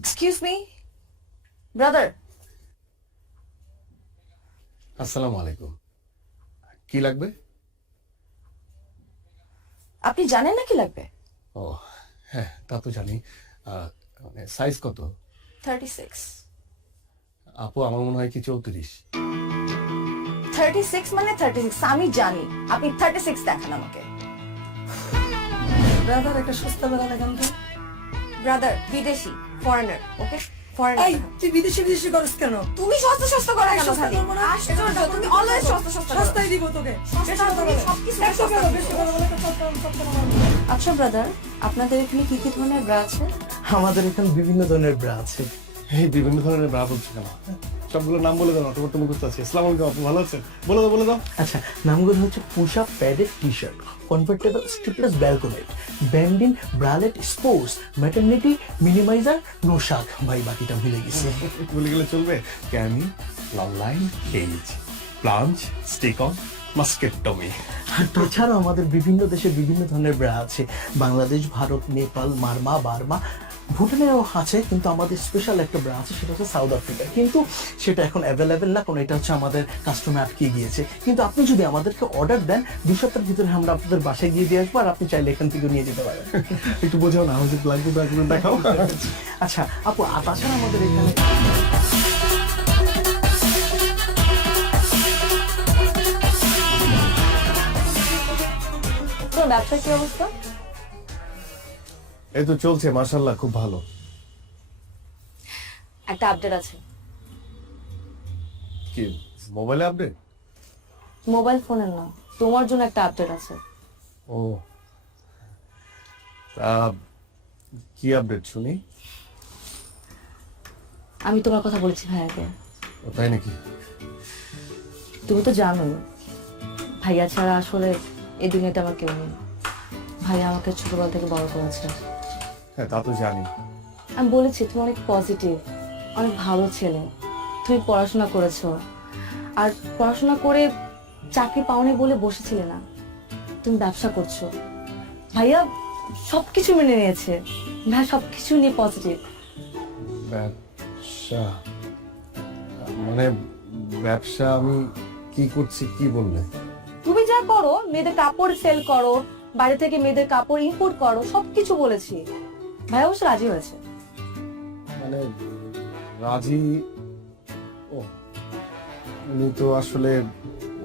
Excuse me brother. আসসালামু আলাইকুম। কি লাগবে? আপনি জানেন না কি লাগবে? ও হ্যাঁ, তা তো জানি। মানে সাইজ কত? 36। আপু আমার মনে হয় কি 34। 36 মানে 36, আমি জানি। আপনি 36 দেখান আমাকে। ব্রাদার একটা সস্তা বেলা দেখান তো। ব্রাদার বিদেশি, ফরেনার, ওকে? এই ফরেনার। তুই বিদেশি বিদেশি করস কেন? তুমি সস্তা সস্তা করে কেন সস্তা খালি? করবো না। আশ্চর্য, তুমি অলওয়েজ সস্তা সস্তা করো। সস্তাই দিব তোকে। সস্তা বেশি কথা তুমি বলে। সবকিছু একশো সস্তা কেন? দিচ্ছ। বেশি কথা বলে তো সস্তা বলবো। আচ্ছা ব্রাদার, আপনাদের এখানে কি কি ধরনের ব্রা আছে? আমাদের এখানে বিভিন্ন ধরনের ব্রা আছে। এই বিভিন্ন ধরনের ব্রা বলছে কেন? সবগুলো নাম বলে দাও, অটোমেটিক মুখস্থ আছে। আসসালামু আলাইকুম আপু, ভালো আছেন? বলে দাও। আচ্ছা, নামগুলো হচ্ছে push up padded T shirt, comfortable strapless balconette, bandeau bralette sports, maternity minimizer, নোশাক। ভাই বাকিটা ভুলে গেছি। বলে গেলে চলবে। Cami, love line, cage, plunge, stick on, mastectomy. আর তাছাড়াও আমাদের বিভিন্ন দেশে বিভিন্ন ধরনের ব্রা আছে। বাংলাদেশ, ভারত, নেপাল, মারমা, বার্মা, ভুটানেও আছে, কিন্তু আমাদের স্পেশাল একটা ব্রা আছে, সেটা হচ্ছে সাউথ আফ্রিকা। কিন্তু সেটা এখন অ্যাভেলেবেল না, কারণ এটা হচ্ছে আমাদের কাস্টমে আটকে গিয়েছে। কিন্তু আপনি যদি আমাদেরকে অর্ডার দেন, 2 সপ্তাহের ভিতরে আমরা আপনাদের বাসায় গিয়ে দিয়ে আসবো, আর আপনি চাইলে এখান থেকে নিয়ে যেতে পারেন। একটু বোঝাও না, আমাদের লাগবে ব্রাগুলো দেখাও। আচ্ছা আপু, আর তাছাড়া আমাদের এখানে তোর ব্যবসার কি অবস্থা? এই তো চলছে মাশাআল্লাহ, খুব ভালো। একটা আপডেট আছে। কি মোবাইলে আপডেট? মোবাইল ফোনের না, তোমার জন্য একটা আপডেট আছে। ও তা কি আপডেট শুনি? আমি তোমার কথা বলেছি ভাইয়াকে। ও তাই নাকি? তুমি তো জানোই ভাইয়া ছাড়া আসলে এই দুনিয়াতে আমার কেউ নেই। ভাইয়া আমাকে ছোটবেলা থেকে বড় করেছে। হ্যাঁ তা তো জানি। আমি বলেছি তুমি অনেক পজিটিভ, অনেক ভালো ছেলে। তুমি পড়াশোনা করেছো, আর পড়াশোনা করে চাকরি পাওনি বলে বসেছিলে না, তুমি ব্যবসা করছো। ভাইয়া সবকিছু মেনে নিয়েছে, ভাইয়া সবকিছু নিয়ে পজিটিভ। ব্যবসা মানে ব্যবসা আমি কি করছি কি বললে? তুমি যা করো, মেয়েদের কাপড় সেল করো, বাইরে থেকে মেয়েদের কাপড় ইম্পোর্ট করো, সবকিছু বলেছি। ভাইয়া অবশ্য রাজি হয়েছে। মানে রাজি? ও উনি তো আসলে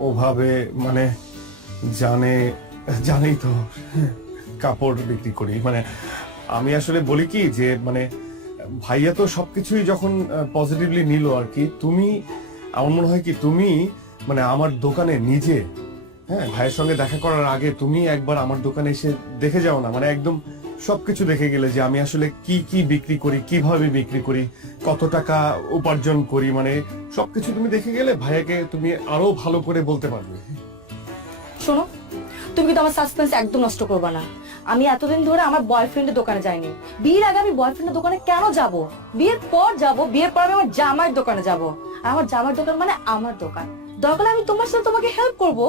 ওভাবে মানে জানেই তো কাপড় বিক্রি করি। মানে আমি আসলে বলি কি যে মানে ভাইয়া তো সবকিছুই যখন পজিটিভলি নিল আর কি, তুমি আমার মনে হয় কি তুমি মানে আমার দোকানে নিজে, হ্যাঁ ভাইয়ের সঙ্গে দেখা করার আগে তুমি একবার আমার দোকানে এসে দেখে যাও না। মানে একদম সবকিছু দেখে গেলে যে আমি আসলে কি কি বিক্রি করি, কিভাবে বিক্রি করি, কত টাকা উপার্জন করি, মানে সবকিছু তুমি দেখে গেলে ভাইয়াকে তুমি আরো ভালো করে বলতে পারবে। শোনো, তুমি কিন্তু আমার সাসপেন্স একদম নষ্ট করবে না। আমি এতদিন ধরে আমার বয়ফ্রেন্ডের দোকানে যাইনি। বিয়ের আগে আমি বয়ফ্রেন্ডের দোকানে কেন যাব? বিয়ের পর যাব, বিয়ের পর আমি আমার জামাইয়ের দোকানে যাব। আর আমার জামাইয়ের দোকান মানে আমার দোকান। দরকার আমি তোমার সাথে তোমাকে হেল্প করব।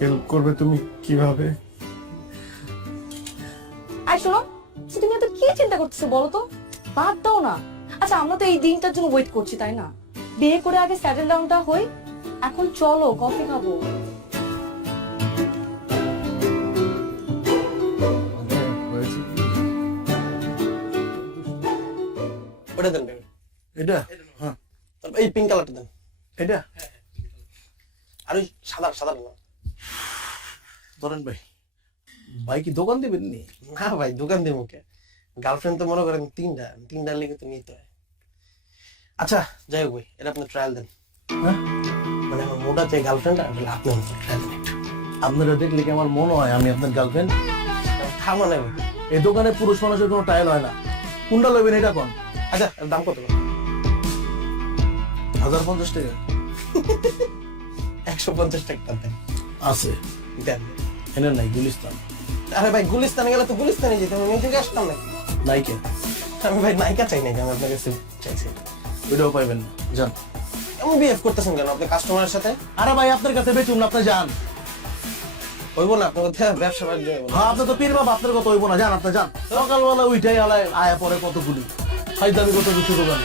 হেল্প করবে তুমি কিভাবে? আর শোনো, তুমি এত কি চিন্তা করতেছো বলো তো? বাদ দাও না। আচ্ছা, আমরা তো এই দিনটার জন্য ওয়েট করছি, তাই না? বিয়ে করে আগে সেটেল ডাউনটা হই। এখন চলো কফি খাবো। হয়েছে কি? ওটা দেন ভাই। এটা হ্যাঁ, তারপর এই পিঙ্ক কালারটা দেন। এটা আর ওই সাদা সাদা না। ধরেন ভাই। ভাই কি দোকান দিবেন নি? না ভাই, দোকান দিয়ে মুখে গার্লফ্রেন্ড তো মনে করেন তিনটা লেগে তো নিতে হয়। আচ্ছা যাই হোক ভাই, এটা আপনি ট্রায়াল দেন। হ্যাঁ, মানে আমার মোটা যে গার্লফ্রেন্ড আপনি ট্রায়াল দেন একটু। আপনারা দেখলে কি আমার মনে হয় আমি আপনার গার্লফ্রেন্ড? থামা নাই ভাই। এই দোকানে পুরুষ মানুষের কোনো ট্রায়াল হয় না। কোনটা লইবেন এটা কোন? আচ্ছা এর দাম কত? 1050 টাকা 150 টাকা দেন। আছে। দেন। এনে নাই গুলিস্তান। আরে ভাই, গুলিস্তানে গেলে তো গুলিস্তানে যেতে হবে, আমি থেকে আসতাম নাকি? নাইকে আমি ভাই নায়িকা চাই নাকি, আমি আপনার কাছে চাইছি। ওইটাও পাইবেন না, যান। এমন বিহেভ করতেছেন কেন আপনি কাস্টমারের সাথে? আরে ভাই আপনার কাছে বেচুন না, আপনি যান। হইব না আপনার কথা, ব্যবসা বাণিজ্য হইব না। হ্যাঁ আপনি তো পীর বাবা, আপনার কথা হইব না, যান আপনি যান। সকালবেলা উইটাই আলায় আয়া পরে কতগুলি ফাইদামি কত কিছু দোকানে।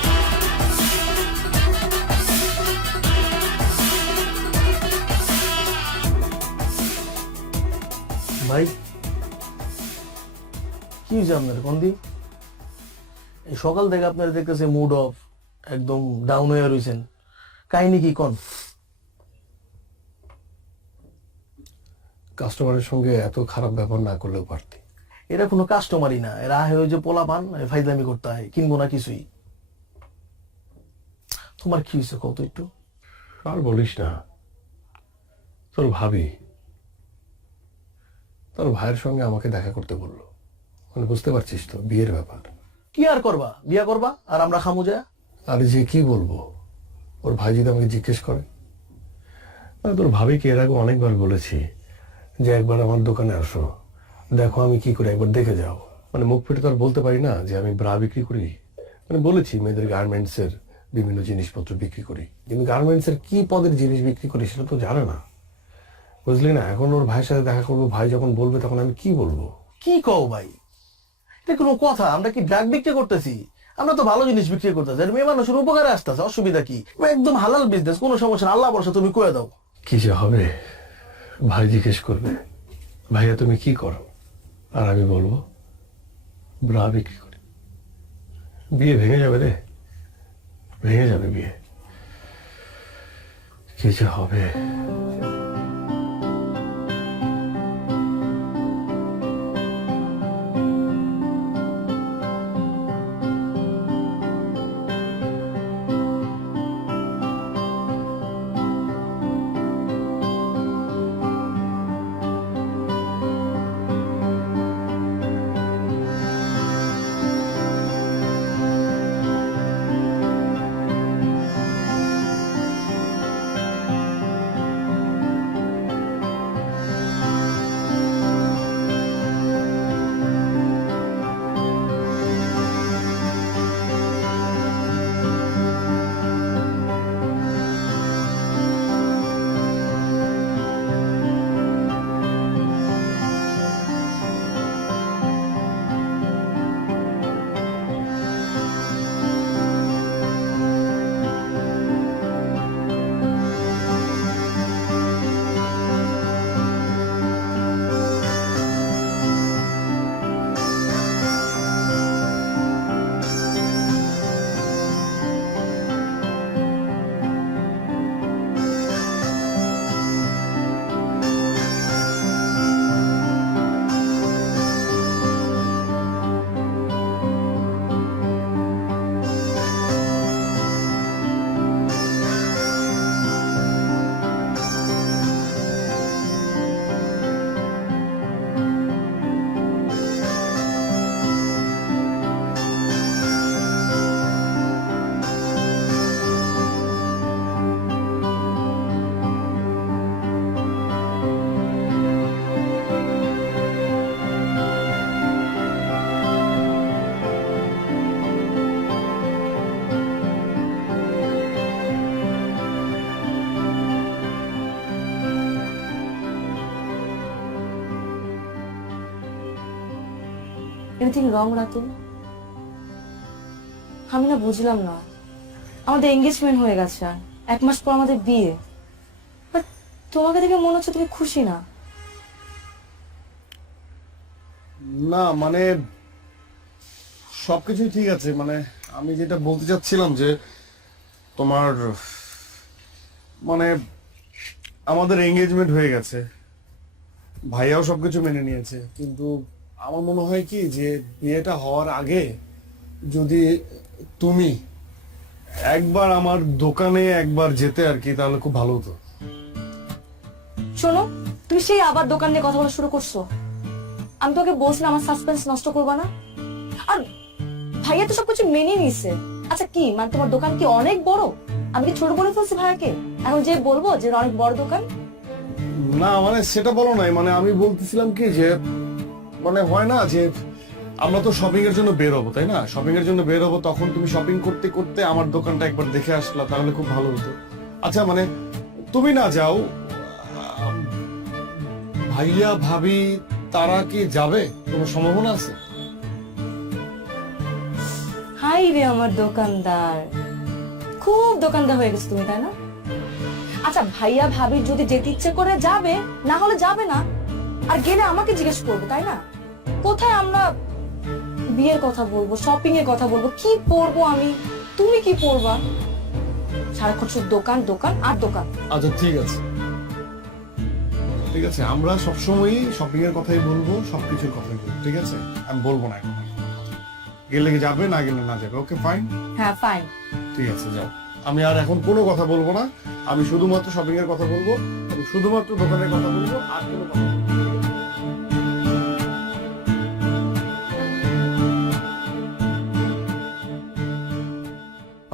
ভাই কি হয়েছে আপনার কন্দি? এই সকাল থেকে আপনার দেখতেছে মুড অফ, একদম ডাউন হয়ে রয়েছেন, কাহিনী কি কন? কাস্টমারের সঙ্গে এত খারাপ ব্যবহার না করলেও পারতি। এরা কোনো কাস্টমারই না, এরা হয়ে যে পোলা পান ফাইদামি করতে হয়, কিনবো না কিছুই। তোমার কি হয়েছে কত একটু? আর বলিস না, তোর ভাবি তোর ভাইয়ের সঙ্গে আমাকে দেখা করতে বললো। মানে বুঝতে পারছিস তো, বিয়ের ব্যাপার। কি আর করবা, বিয়া করবা আর আমরা খামু যায়। আরে যে কি বলবো, ওর ভাই যদি আমাকে জিজ্ঞেস করে। তোর ভাবিকে এর আগে অনেকবার বলেছি যে একবার আমার দোকানে আসো, দেখো আমি কি করি, একবার দেখে যাও। মানে মুখ ফেটে তো আর বলতে পারি না যে আমি ব্রা বিক্রি করি। মানে বলেছি মেয়েদের গার্মেন্টস এর বিভিন্ন জিনিসপত্র বিক্রি করি, কিন্তু গার্মেন্টস এর কি পদের জিনিস বিক্রি করি সেটা তো জানে না, বুঝলি না। এখন ওর ভাইয়ের সাথে দেখা করবো, ভাই যখন বলবে তখন আমি কি বলবো? কি কও ভাই, এটা কোনো কথা? আমরা কি ড্রাগ বিক্রি করতেছি? আমরা তো ভালো জিনিস বিক্রি করতেছি, আর মেয়ে মানুষের উপকারে আসতেছে, অসুবিধা কি? একদম হালাল বিজনেস, কোনো সমস্যা না, আল্লাহ বর্ষা তুমি কয়ে দাও। কি যে হবে, ভাই জিজ্ঞেস করবে ভাইয়া তুমি কি করো, আর আমি বলবো ব্রা বিক্রি করি। বিয়ে ভেঙে যাবে রে, ভেঙে যাবে বিয়ে। কি যে হবে। Anything wrong Ratul? আমি না বুঝলাম না, আমাদের এঙ্গেজমেন্ট হয়ে গেছে, 1 মাস পর আমাদের বিয়ে, বাট তোমাকে দেখে মনে হচ্ছে তুমি খুশি না। না মানে সবকিছুই ঠিক আছে, মানে আমি যেটা বলতে চাচ্ছিলাম যে তোমার মানে আমাদের এঙ্গেজমেন্ট হয়ে গেছে, ভাইয়াও সবকিছু মেনে নিয়েছে, কিন্তু আমার মনে হয় কি যে বিয়েটা হওয়ার আগে যদি তুমি একবার আমার দোকানে একবার যেতে আর কি, তাহলে খুব ভালো হতো। শোনো, তুমি সেই আবার দোকান নিয়ে কথা বলা শুরু করছো। আমি তোকে বলছিলাম আমার সাসপেন্স নষ্ট করবা না, আর ভাইয়া তো সবকিছু মেনে নিছে। আচ্ছা কি মানে তোমার দোকান কি অনেক বড়? আমি কি ছোট বলে ফেলছি ভাইয়াকে? এখন যে বলবো যে অনেক বড় দোকান? না মানে সেটা বলো নাই, মানে আমি বলতেছিলাম কি যে মানে হয় না যে আমরা তো শপিং এর জন্য বের হবো, তাই না? শপিং এর জন্য বের হবো, তখন তুমি শপিং করতে করতে আমার দোকানটা একবার দেখে আসলা, তাহলে খুব ভালো হতো। আচ্ছা মানে তুমি না যাও, ভাইয়া ভাবি তারা কি যাবে, কোনো সম্ভাবনা আছে? হাই রে আমার দোকানদার, খুব দোকানদার হয়ে গেছে তুমি, তাই না? আচ্ছা ভাইয়া ভাবির যদি যেতে ইচ্ছে করে যাবে, না হলে যাবে না। আর গেলে আমাকে জিজ্ঞেস করবে, তাই না? কোথায় আমরা বিয়ের কথা বলবো, শপিং এর কথা বলবো, কি পরবো আমি, তুমি কি পরবা? সারাক্ষণ শুধু দোকান দোকান আর দোকান। আচ্ছা ঠিক আছে, ঠিক আছে, আমরা সবসময়ই শপিং এর কথাই বলবো, সবকিছুর কথাই বলবো, ঠিক আছে? আমি বলবো না এখন। গেলে কি যাবে, না গেলে না যাবে, ওকে ফাইন। হ্যাঁ ফাইন। ঠিক আছে, যাও। আমি আর এখন কোনো কথা বলবো না, আমি শুধুমাত্র শপিং এর কথা বলবো, এবং শুধুমাত্র দোকানের কথা বলবো, আর কোনো কথা বলবো না।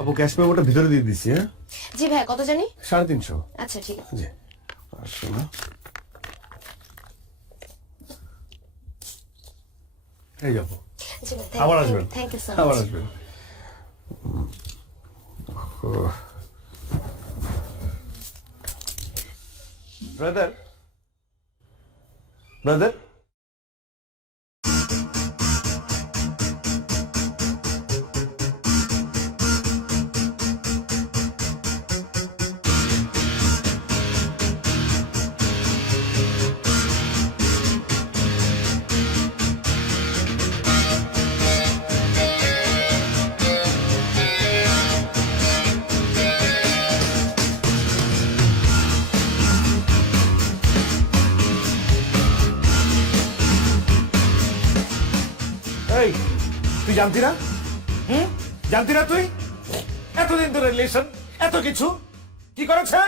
আপু ক্যাশ মেমোটা ভিতরে দিয়ে দিচ্ছি। হ্যাঁ, জি ভাই, কত জানি? 350। আচ্ছা ঠিক আছে। জি, আসো না, এই যাবো। জি ভাই, আবার আসবেন, থ্যাংক ইউ সো আবার মাচ। আসবেন। ব্রাদার, ব্রাদার, এই তুই জানতি না? জানতি না তুই? এতদিন ধরে রিলেশন, এত কিছু কি করেছে?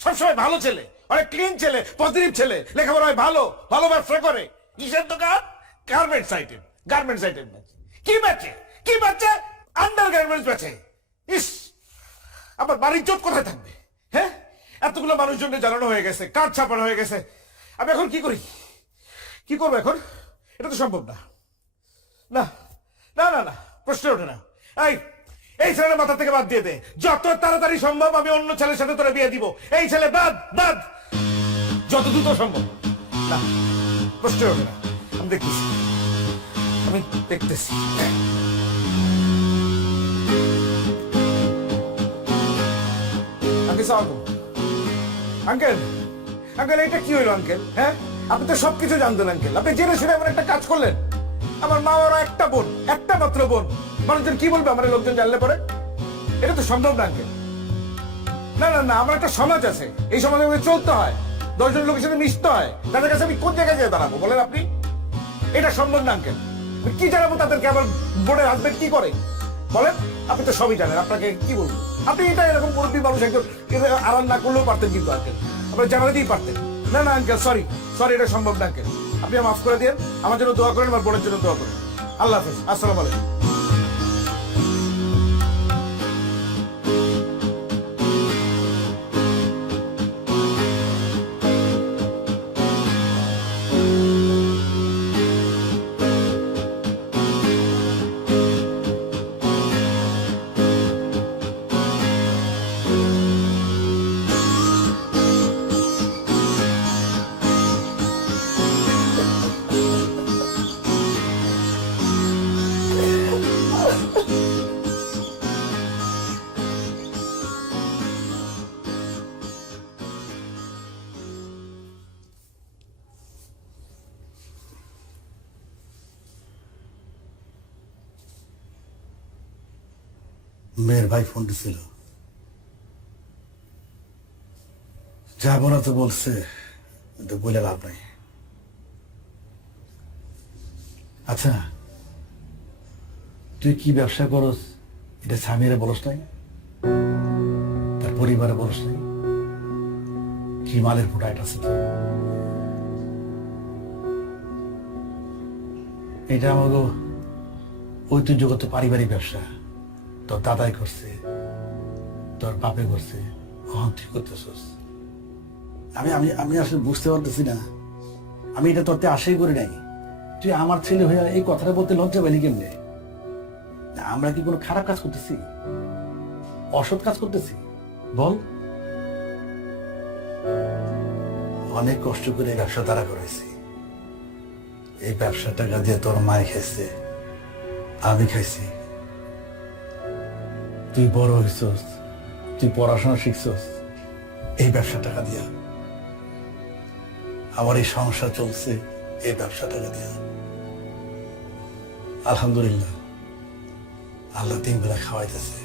সবসময় ভালো ছেলে, অনেক ক্লিন ছেলে, পজিটিভ ছেলে, লেখাপড়ায় ভালো, ভালো ব্যবসা করে। কিসের দোকান? গার্মেন্টস আইটেম, গার্মেন্টস আইটেম বেচে। কি বেচে? কি বেচে? আন্ডার গার্মেন্টস বেচে। ইস, আবার বাড়ির ইজ্জত কোথায় থাকবে? হ্যাঁ, এতগুলো মানুষজনকে জানানো হয়ে গেছে, কার্ড ছাপানো হয়ে গেছে। আমি এখন কি করি? কি করবো এখন? এটা তো সম্ভব না। না না না না, প্রশ্ন ওঠে না। এই ছেলের মাথা থেকে বাদ দিয়ে দে, যত তাড়াতাড়ি সম্ভব আমি অন্য ছেলের সাথে তোরা বিয়ে দিব। এই ছেলে বাদ, বাদ, যত দ্রুত সম্ভব। না, প্রশ্ন ওঠে না। আমি দেখতেছি, আমি দেখতেছি। আঙ্কেল, আঙ্কেল এটা কি হইল আঙ্কেল? হ্যাঁ, আপনি তো সবকিছু জানতেন আঙ্কেল, আপনি জেনে শুনে এমন একটা কাজ করলেন। আমার মা ওরা একটা বোন, একটা মাত্র বোন, মানুষজন কি বলবে আমার লোকজন জানলে পরে? এটা তো সম্ভব না আঙ্কেল। না না না, আমার একটা সমাজ আছে, এই সমাজে আমাকে চলতে হয়, 10 জন লোকের সাথে মিশতে হয়, তাদের কাছে আমি কোন জায়গায় যেয়ে দাঁড়াবো বলেন আপনি? এটা সম্ভব না আঙ্কেল। কি জানাবো তাদেরকে আমার বোনের হাজবেন্ড কি করে বলেন? আপনি তো সবই জানেন, আপনাকে কি বলবো? আপনি এটা এরকম মুরব্বী মানুষ একজন আড়াল না করলেও পারতেন কিন্তু আঙ্কেল, আপনার জানাতেই পারতেন। না না আঙ্কেল, সরি সরি, এটা সম্ভব না আঙ্কেল। আপনি মাফ করে দিন, আমার জন্য দোয়া করেন, আমার বোনের জন্য দোয়া করেন। আল্লাহ হাফেজ, আসসালামু আলাইকুম। মেয়ের ভাই ফোন দিছিল, যাবো না তো বলছে, কিন্তু বলে লাভ নাই। আচ্ছা, তুই কি ব্যবসা করস এটা স্বামীরে বলস নাই, তার পরিবারে বলস নাই? কি মালের ফুটাইট আছে তো? এটা আমাকে ঐতিহ্যগত পারিবারিক ব্যবসা। তোর দাদাই করছে, তোর বাপে করছে, কখন তুই করতেছস? আমি আমি আমি আসলে বুঝতে পারতেছি না, আমি এটা তোরতে আশাই করি নাই। তুই আমার ছেলে হয়ে এই কথাটা বলতে লজ্জা পেলি কেমনে? আমরা কি কোনো খারাপ কাজ করতেছি, অসৎ কাজ করতেছি বল? ও অনেক কষ্ট করে এই ব্যবসা দাঁড়া করাইছি। এই ব্যবসা টাকা দিয়ে তোর মায় খাইছে, আমি খাইছি। তুই বড় হইছস, তুই পড়াশোনা শিখছস এই ব্যবসা টাকা দিয়া। আমার এই সংসার চলছে এই ব্যবসা টাকা দিয়া। আলহামদুলিল্লাহ, আল্লাহ 3 বেলা খাওয়াইতেছে।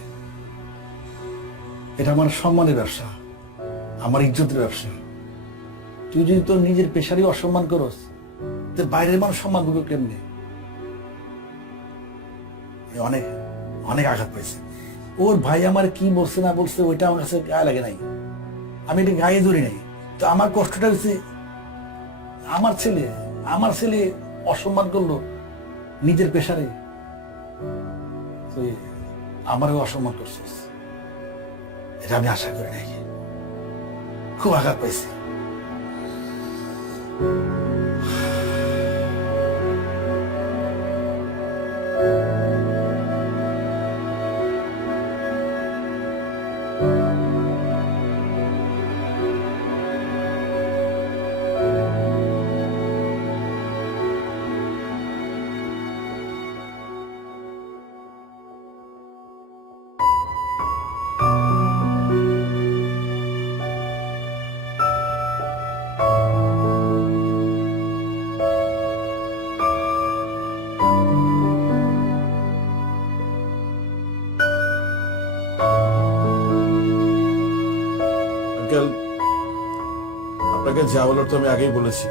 এটা আমার সম্মানের ব্যবসা, আমার ইজ্জতের ব্যবসা। তুই যদি তোর নিজের পেশারই অসম্মান করস, তো বাইরের মানুষ সম্মান করবে কেমনি? আমি অনেক অনেক আঘাত পাইছি। ওর ভাই আমার কি বলছে না বলছে ওইটা আমার কাছে গায়ে লাগে নাই, আমি এটা গায়ে ধরি নাই। তো আমার কষ্টটা হচ্ছে আমার ছেলে অসম্মান করলো নিজের পেশারে, তুই আমারও অসম্মান করছিস, এটা আমি আশা করি নাই। খুব আঘাত পাইছি। আঙ্কেল, আপনাকে যা বলার তো আমি আগেই বলেছি।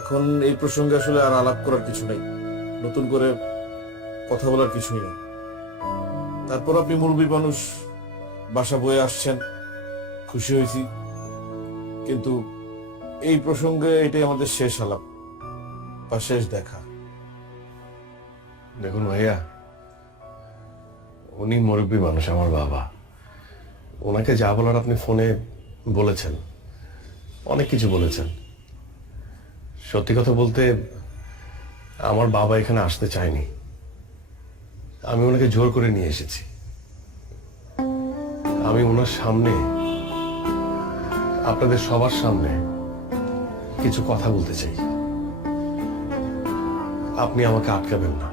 এখন এই প্রসঙ্গে আসলে আর আলাপ করার কিছু নেই, নতুন করে কথা বলার কিছুই নেই। তারপর আপনি মুরব্বী মানুষ, বাসা বয়ে আসছেন, খুশি হয়েছি। কিন্তু এই প্রসঙ্গে এটাই আমাদের শেষ আলাপ বা শেষ দেখা। দেখুন ভাইয়া, উনি মুরব্বী মানুষ, আমার বাবা। ওনাকে যা বলার আপনি ফোনে বলেছেন, অনেক কিছু বলেছেন। সত্যি কথা বলতে আমার বাবা এখানে আসতে চায়নি, আমি ওনাকে জোর করে নিয়ে এসেছি। আমি ওনার সামনে, আপনাদের সবার সামনে কিছু কথা বলতে চাই। আপনি আমাকে আটকাবেন না,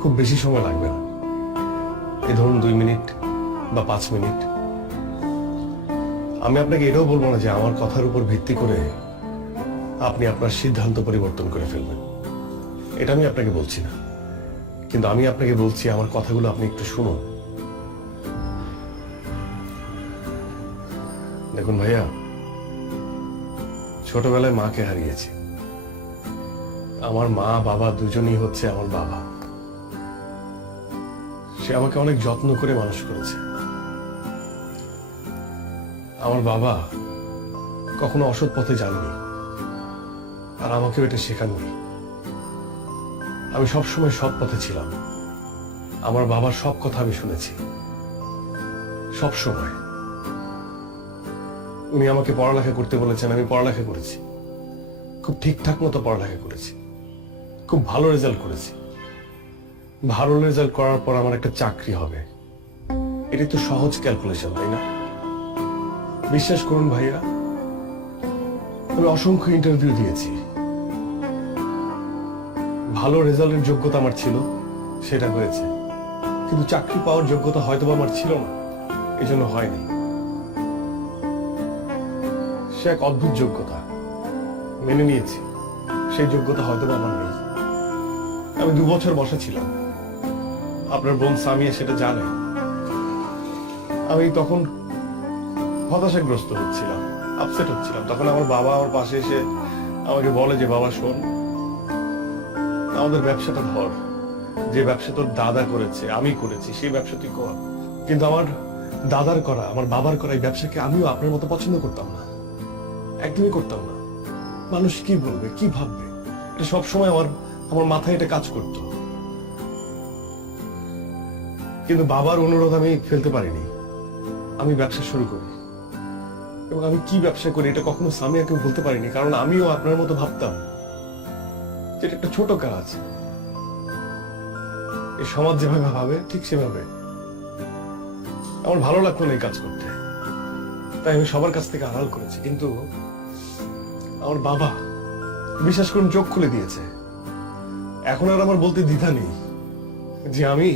খুব বেশি সময় লাগবে না, এই ধরুন 2 মিনিট বা 5 মিনিট। আমি আপনাকে এটাও বলবো না যে আমার কথার উপর ভিত্তি করে আপনি আপনার সিদ্ধান্ত পরিবর্তন করে ফেলবেন, এটা আমি আপনাকে বলছি না। কিন্তু আমি আপনাকে বলছি, আমার কথাগুলো আপনি একটু শুনুন। দেখুন ভাইয়া, ছোটবেলায় মাকে হারিয়েছি। আমার মা বাবা দুজনেই হচ্ছে আমার বাবা। সে আমাকে অনেক যত্ন করে মানুষ করেছে। আমার বাবা কখনো অসৎ পথে যাননি, আর আমাকেও এটা শেখাননি। আমি সবসময় সৎ পথে ছিলাম। আমার বাবার সব কথা আমি শুনেছি, সব সময়। উনি আমাকে পড়ালেখা করতে বলেছেন, আমি পড়ালেখা করেছি, খুব ঠিকঠাক মতো পড়ালেখা করেছি, খুব ভালো রেজাল্ট করেছি। ভালো রেজাল্ট করার পর আমার একটা চাকরি হবে, এটি তো সহজ ক্যালকুলেশন, তাই না? বিশ্বাস করুন ভাইয়া, আমি অসংখ্য ইন্টারভিউ দিয়েছি। ভালো রেজাল্টের যোগ্যতা আমার ছিল, সেটা হয়েছে। কিন্তু চাকরি পাওয়ার যোগ্যতা হয়তো আমার ছিল না, এই জন্য হয়নি। সে এক অদ্ভুত যোগ্যতা, মেনে নিয়েছি। সেই যোগ্যতা হয়তো আমার নেই। আমি 2 বছর বসা ছিলাম, আপনার বোন সামিয়া সেটা জানে। আমি তখন হতাশাগ্রস্ত হচ্ছিলাম, আপসেট হচ্ছিলাম। তখন আমার বাবা আমার পাশে এসে আমাকে বলে যে, বাবা শোন, আমাদের ব্যবসাটা ধর, যে ব্যবসা তোর দাদা করেছে, আমি করেছি, সেই ব্যবসা তুই কর। কিন্তু আমার দাদার করা, আমার বাবার করা এই ব্যবসাকে আমিও আপনার মতো পছন্দ করতাম না, একদমই করতাম না। মানুষ কি বলবে, কি ভাববে, এটা সবসময় আমার মাথায় এটা কাজ করতো। কিন্তু বাবার অনুরোধ আমি ফেলতে পারিনি, আমি ব্যবসা শুরু করি। এবং আমি কি ব্যবসা করি এটা কখনো সামিয়াকে বলতে পারিনি, কারণ আমিও আপনার মতো ভাবতাম যেটা একটা ছোট কাজ। এই সমাজ যেভাবে ভাবে ঠিক সেভাবে। আমার ভালো লাগতো না এই কাজ করতে, তাই আমি সবার কাছ থেকে আড়াল করেছি, কিন্তু আমার বাবা বিশ্বাস করুন চোখ খুলে দিয়েছে। এখন আর আমার বলতে দ্বিধা নেই যে আমি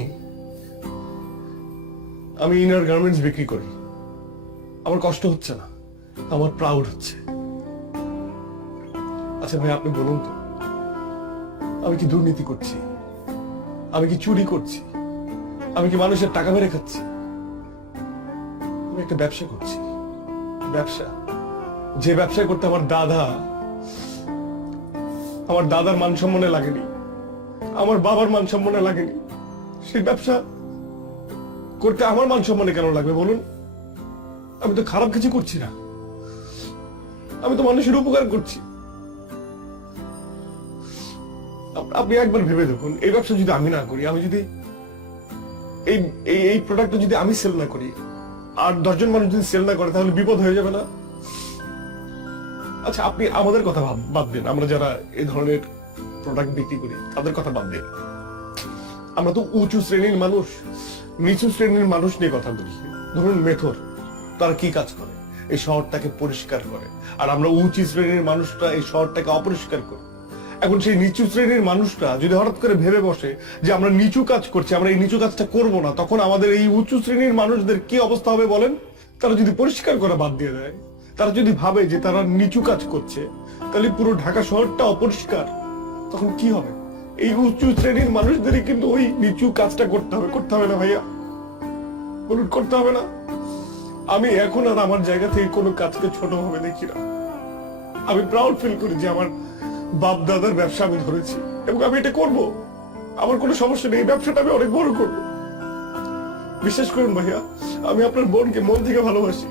ইনার গার্মেন্টস বিক্রি করি। আমার কষ্ট হচ্ছে না, আমার প্রাউড হচ্ছে। আচ্ছা ভাই, আপনি বলুন তো, আমি কি দুর্নীতি করছি? আমি কি চুরি করছি? আমি কি মানুষের টাকা মেরে খাচ্ছি? আমি একটা ব্যবসা করছি, ব্যবসা, যে ব্যবসা করতে আমার দাদার মান সম্মানে লাগেনি, আমার বাবার মান সম্মানে লাগেনি, সেই ব্যবসা করতে আমার মান সম্মানে কেন লাগবে বলুন? আমি তো খারাপ কিছু করছি না, আমি তো মানুষের উপকার করছি। আপনি একবার ভেবে দেখুন, এই ব্যবসা যদি আমি না করি, আমি যদি এই প্রোডাক্টটা যদি আমি সেল না করি, আর 10 জন মানুষ যদি সেল না করে, তাহলে বিপদ হয়ে যাবে না? আচ্ছা, আপনি আমাদের কথা বাদ দিন, আমরা যারা এই ধরনের প্রোডাক্ট বিক্রি করি তাদের কথা বাদ দিন। আমরা তো উঁচু শ্রেণীর মানুষ, নিচু শ্রেণীর মানুষ নিয়ে কথা বলি। ধরুন মেথর, তারা কি কাজ করে? এই শহরটাকে পরিষ্কার করে। আর আমরা উঁচু শ্রেণীর মানুষটা এই শহরটাকে অপরিষ্কার করি। এখন সেই নিচু শ্রেণীর মানুষটা যদি হঠাৎ করে ভেবে বসে যে আমরা নিচু কাজ করছি, আমরা এই নিচু কাজটা করব না, তখন আমাদের এই উঁচু শ্রেণীর মানুষদের কি অবস্থা হবে বলেন? তারা যদি পরিষ্কার করা বাদ দিয়ে দেয়, তারা যদি ভাবে যে তারা নিচু কাজ করছে, তাহলে পুরো ঢাকা শহরটা অপরিষ্কার, তখন কি হবে? এই উঁচু শ্রেণীর মানুষদেরই কিন্তু ওই নিচু কাজটা করতে হবে না ভাইয়া? বলুন, করতে হবে না? আমি এখন আর আমার জায়গা থেকে কোনো কাজকে ছোট ভাবে দেখি না। আমি প্রাউড ফিল করি যে আমার বাপ দাদার ব্যবসা আমি ধরেছি, এবং আমি এটা করব। আমার কোনো সমস্যা নেই, এই ব্যবসাটা আমি অনেক বড় করব। বিশ্বাস করুন ভাইয়া, আমি আপনার বোনকে মন থেকে ভালোবাসি।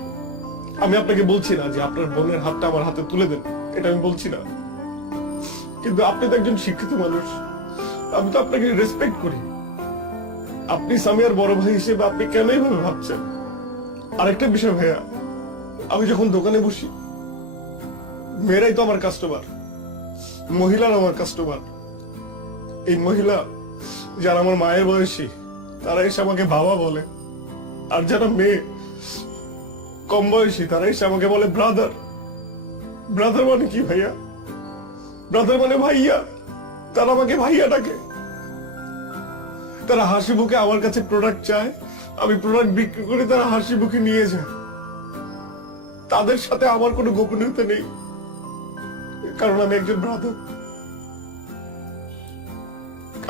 আমি আপনাকে বলছি না যে আপনার বোনের হাতটা আমার হাতে তুলে দেন, এটা আমি বলছি না। কিন্তু আপনি তো একজন শিক্ষিত মানুষ, আমি তো আপনাকে রেসপেক্ট করি। আপনি সামিয়ার বড় ভাই হিসেবে আপনি কেন এইভাবে ভাবছেন? আরেকটা বিষয় ভাইয়া, আমি যখন দোকানে বসি, মেয়েরাই তো আমার কাস্টমার, মহিলারা আমার কাস্টমার। এই মহিলা যারা আমার মায়ের বয়সী, তারা এসে আমাকে বাবা বলে। আর যারা মেয়ে কম বয়সী, তারা এসে আমাকে বলে ব্রাদার। ব্রাদার মানে কি ভাইয়া? ব্রাদার মানে ভাইয়া। তারা আমাকে ভাইয়া ডাকে। তারা হাসি মুখে আমার কাছে প্রোডাক্ট চায়, আমি প্রোডাক্ট বিক্রি করে তারা হাসি মুখে নিয়ে যায়। তাদের সাথে আমার কোনো গোপনীয়তা নেই, কারণ আমি একজন ব্রাদার,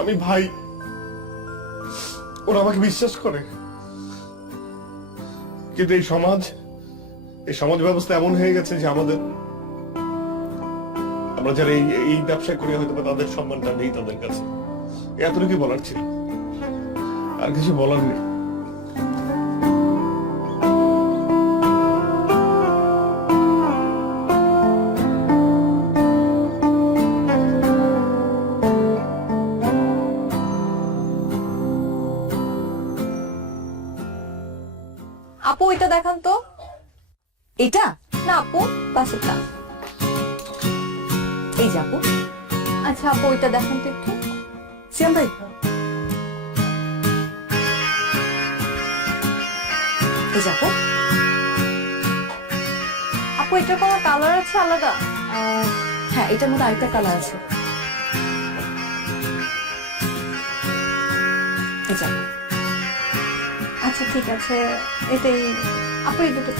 আমি ভাই। ওরা আমাকে বিশ্বাস করে। কিন্তু এই সমাজ ব্যবস্থা এমন হয়ে গেছে যে আমরা যারা এই ব্যবসা করি, হয়তো তাদের সম্মানটা নেই তাদের কাছে। এতটুকু বলার ছিল, আর কিছু বলার নেই। আপু এটা দেখান তো। এটা না আপু, পাশেরটা। এই যে আপু। আচ্ছা আপু এটা দেখান তো একটু। সিয়াম ভাই, এই যে আপু। আপু এটার কোনো কালার আছে আলাদা? হ্যাঁ, এটার মধ্যে আরেকটা কালার আছে। এই যে আপু। আচ্ছা ঠিক আছে, এটাই আপু এই দুটো